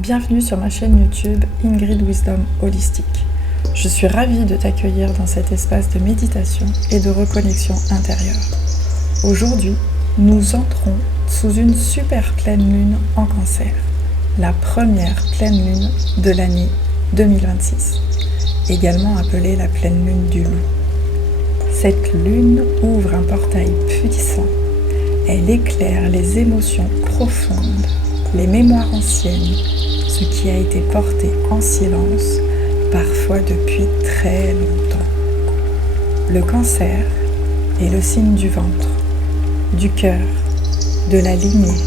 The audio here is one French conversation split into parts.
Bienvenue sur ma chaîne YouTube Ingrid Wisdom Holistique. Je suis ravie de t'accueillir dans cet espace de méditation et de reconnexion intérieure. Aujourd'hui, nous entrons sous une super pleine lune en Cancer, la première pleine lune de l'année 2026, également appelée la pleine lune du loup. Cette lune ouvre un portail puissant. Elle éclaire les émotions profondes, les mémoires anciennes, ce qui a été porté en silence, parfois depuis très longtemps. Le Cancer est le signe du ventre, du cœur, de la lignée.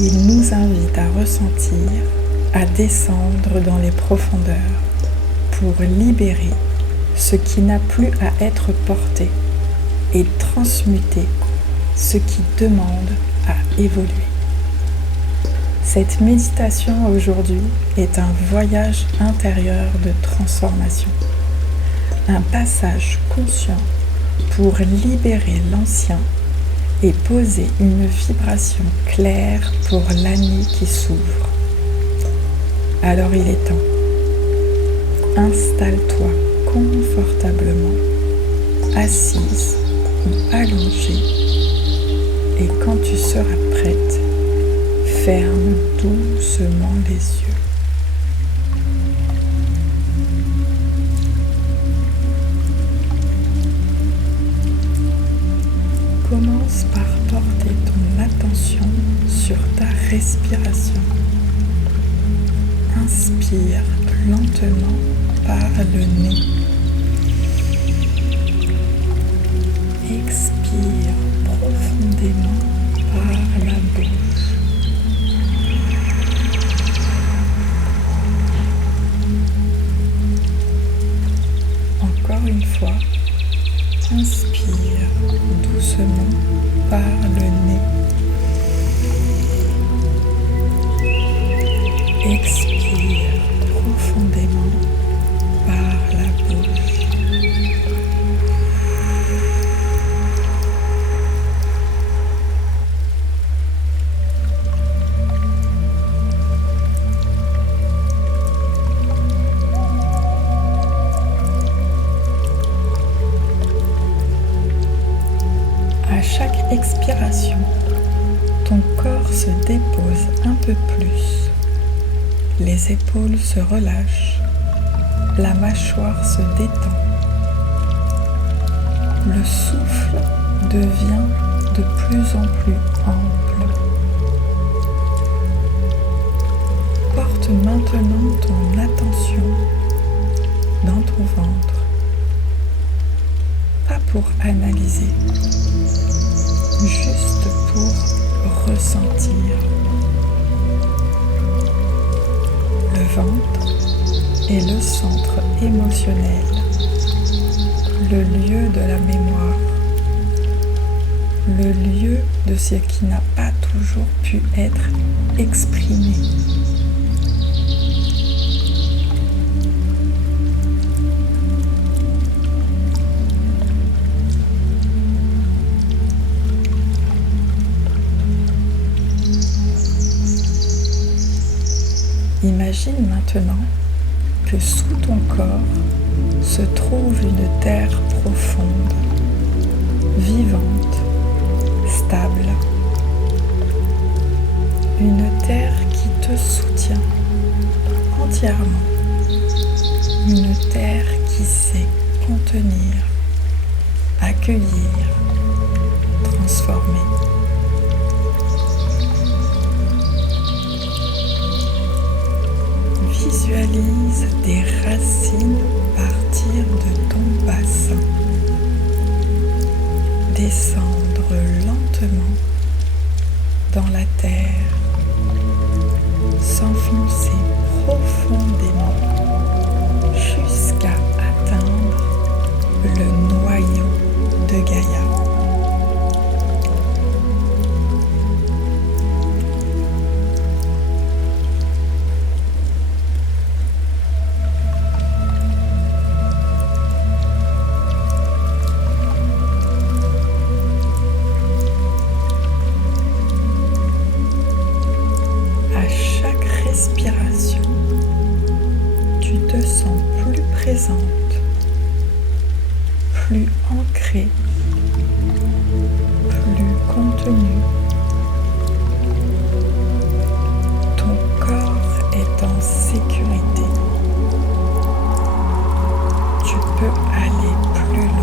Il nous invite à ressentir, à descendre dans les profondeurs pour libérer ce qui n'a plus à être porté et transmuter ce qui demande à évoluer. Cette méditation aujourd'hui est un voyage intérieur de transformation, un passage conscient pour libérer l'ancien et poser une vibration claire pour l'année qui s'ouvre. Alors il est temps. Installe-toi confortablement, assise ou allongée, et quand tu seras prête, ferme doucement les yeux. Commence par porter ton attention sur ta respiration. Inspire lentement par le nez. Expire profondément par la bouche. Encore une fois, inspire doucement par le nez. Expire profondément par la bouche. À chaque expiration, ton corps se dépose un peu plus. Les épaules se relâchent, la mâchoire se détend. Le souffle devient de plus en plus ample. Porte maintenant ton attention dans ton ventre, pas pour analyser, juste pour ressentir. Le ventre est le centre émotionnel, le lieu de la mémoire, le lieu de ce qui n'a pas toujours pu être exprimé. Imagine maintenant que sous ton corps se trouve une terre profonde, vivante, stable. Une terre qui te soutient entièrement. Une terre qui sait contenir, accueillir, transformer. Visualise des racines partir de ton bassin, descendre lentement dans la terre, s'enfoncer profondément jusqu'à atteindre le noyau de Gaïa. respiration, tu te sens plus présente, plus ancrée, plus contenue. Ton corps est en sécurité. Tu peux aller plus loin.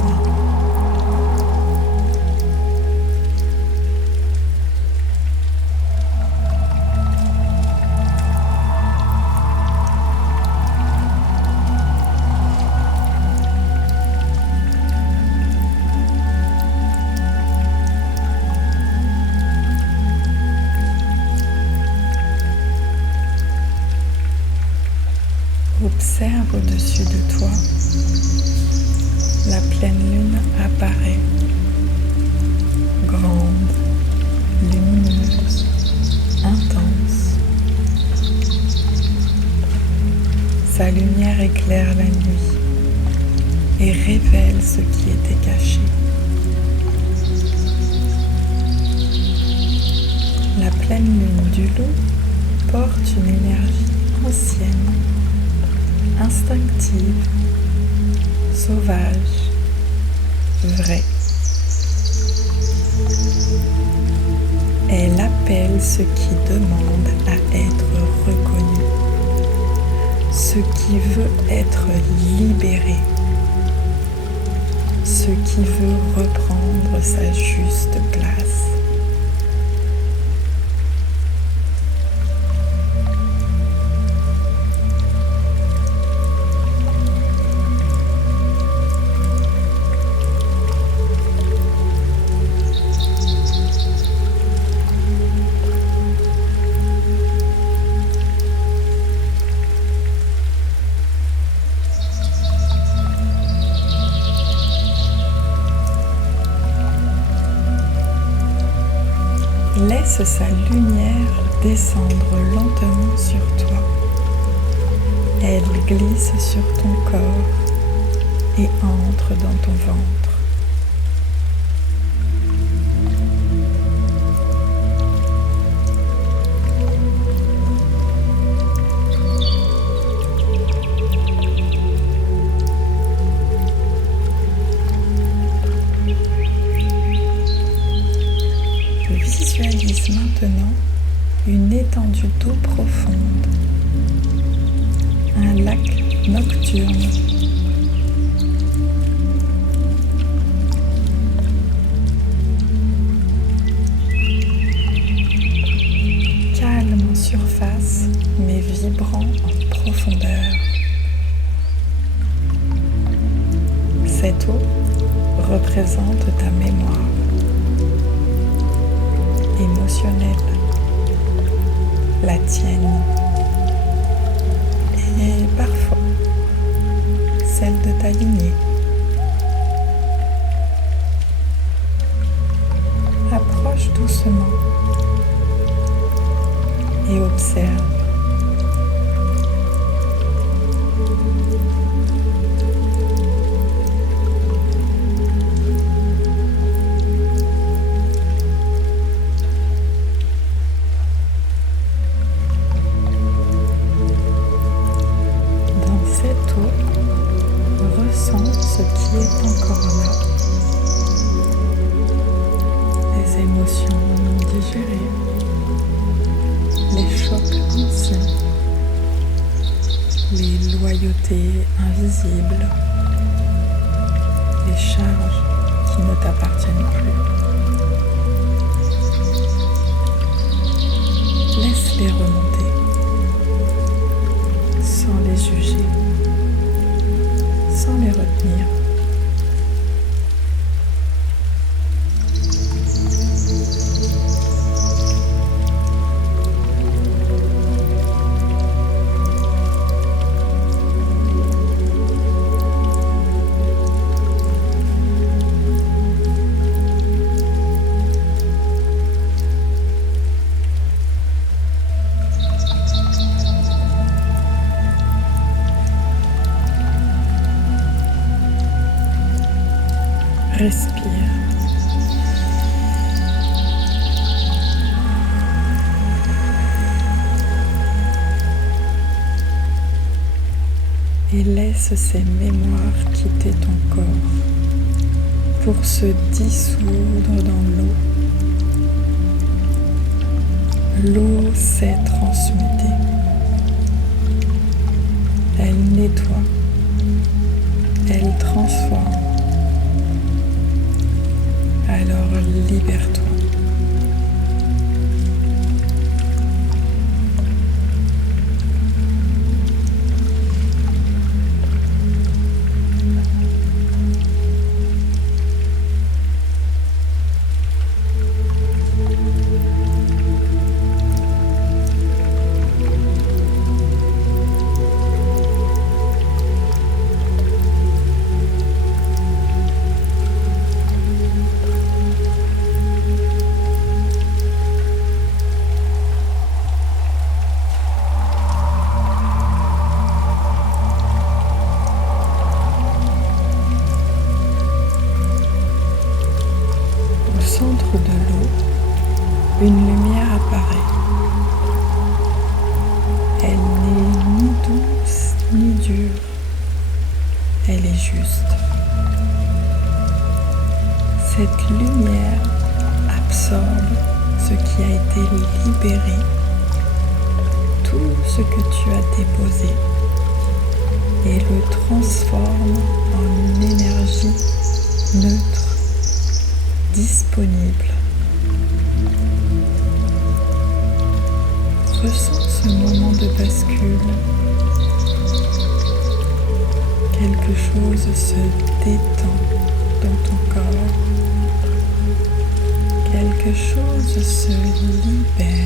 Observe au-dessus de toi. La pleine lune apparaît, grande, lumineuse, intense. Sa lumière éclaire la nuit et révèle ce qui était caché. La pleine lune du loup porte une énergie ancienne, instinctive, sauvage, vraie. Elle appelle ce qui demande à être reconnu, ce qui veut être libéré, ce qui veut reprendre sa juste place. Laisse sa lumière descendre lentement sur toi. Elle glisse sur ton corps et entre dans ton ventre. Visualise maintenant une étendue d'eau profonde, un lac nocturne. Calme en surface, mais vibrant en profondeur. Cette eau représente ta mémoire émotionnelle, la tienne et parfois celle de ta lignée. Approche doucement et observe. Ressens ce qui est encore là, les émotions non digérées, les chocs anciens, les loyautés invisibles, les charges qui ne t'appartiennent plus. Laisse-les remonter sans les juger, sans les retenir. Respire. et laisse ces mémoires quitter ton corps pour se dissoudre dans l'eau. L'eau s'est transmutée. Elle nettoie, elle transforme. Alors libère-toi. Au centre de l'eau, une lumière apparaît. Elle n'est ni douce ni dure, elle est juste. Cette lumière absorbe ce qui a été libéré, tout ce que tu as déposé, et le transforme en une énergie neutre, disponible. Ressens ce moment de bascule. Quelque chose se détend dans ton corps. Quelque chose se libère.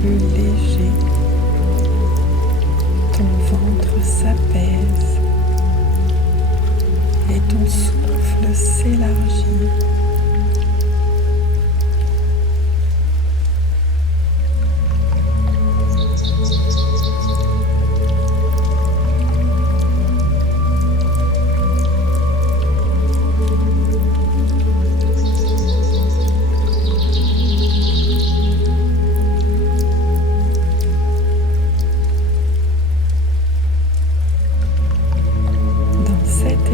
Plus léger, ton ventre s'apaise et ton souffle s'élargit.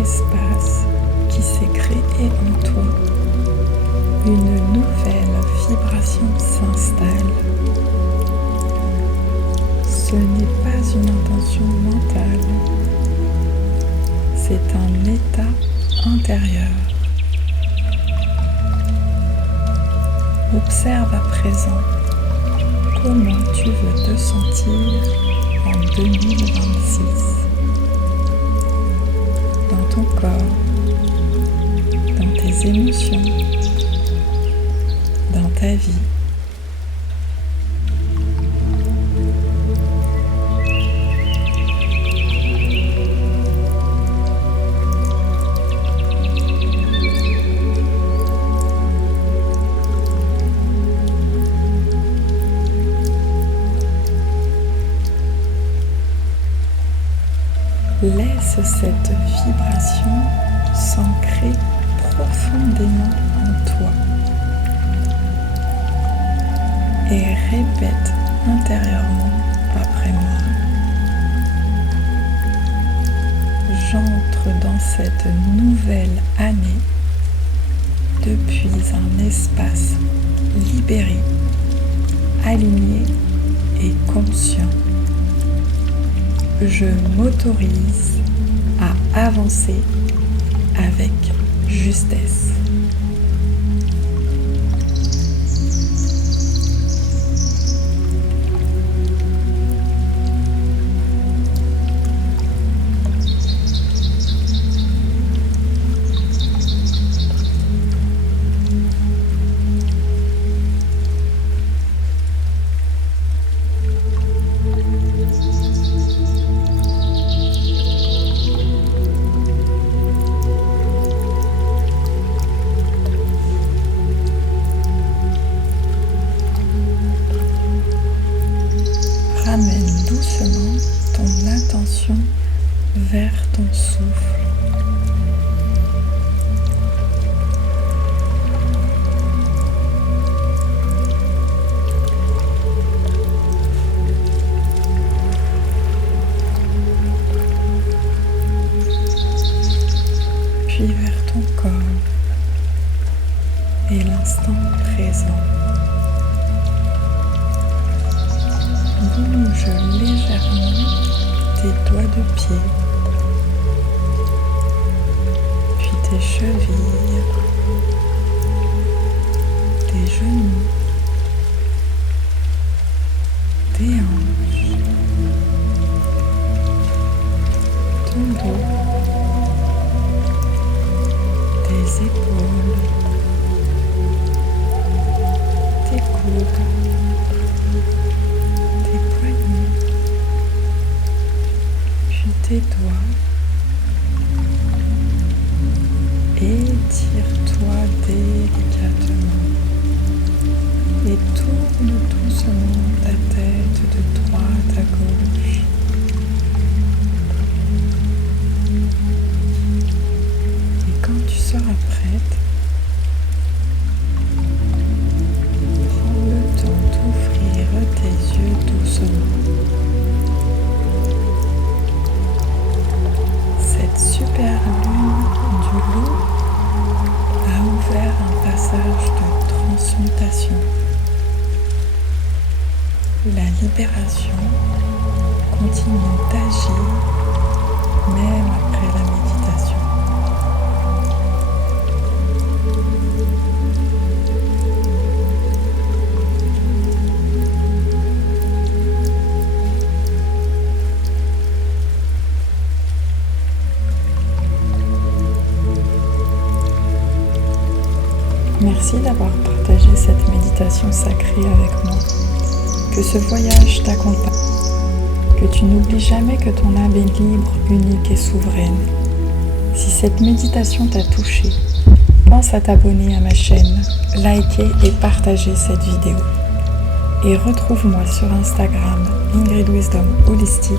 Espace qui s'est créé en toi, une nouvelle vibration s'installe. Ce n'est pas une intention mentale, c'est un état intérieur. Observe à présent comment tu veux te sentir en 2026. Dans ton corps, dans tes émotions, dans ta vie. Laisse cette vibration s'ancrer profondément en toi et répète intérieurement après moi. J'entre dans cette nouvelle année depuis un espace libéré, aligné et conscient. Je m'autorise à avancer avec justesse. attention vers ton souffle. Puis vers ton corps et l'instant présent. Bouge légèrement tes doigts de pied, puis tes chevilles, tes genoux, tes hanches, ton dos, tes épaules, tes coudes, tes poignets, puis tes doigts. Étire-toi délicatement et tourne doucement ta tête de droite à gauche. Et quand tu seras prête, prends le temps d'ouvrir tes yeux doucement. Cette super lune du loup a ouvert un passage de transmutation. La libération continue d'agir même après la méditation. Merci d'avoir partagé cette méditation sacrée avec moi. Que ce voyage t'accompagne. Que tu n'oublies jamais que ton âme est libre, unique et souveraine. Si cette méditation t'a touché, pense à t'abonner à ma chaîne, liker et partager cette vidéo. Et retrouve-moi sur Instagram, Ingrid Wisdom Holistique,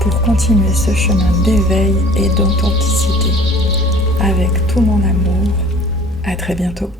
pour continuer ce chemin d'éveil et d'authenticité. Avec tout mon amour, à très bientôt.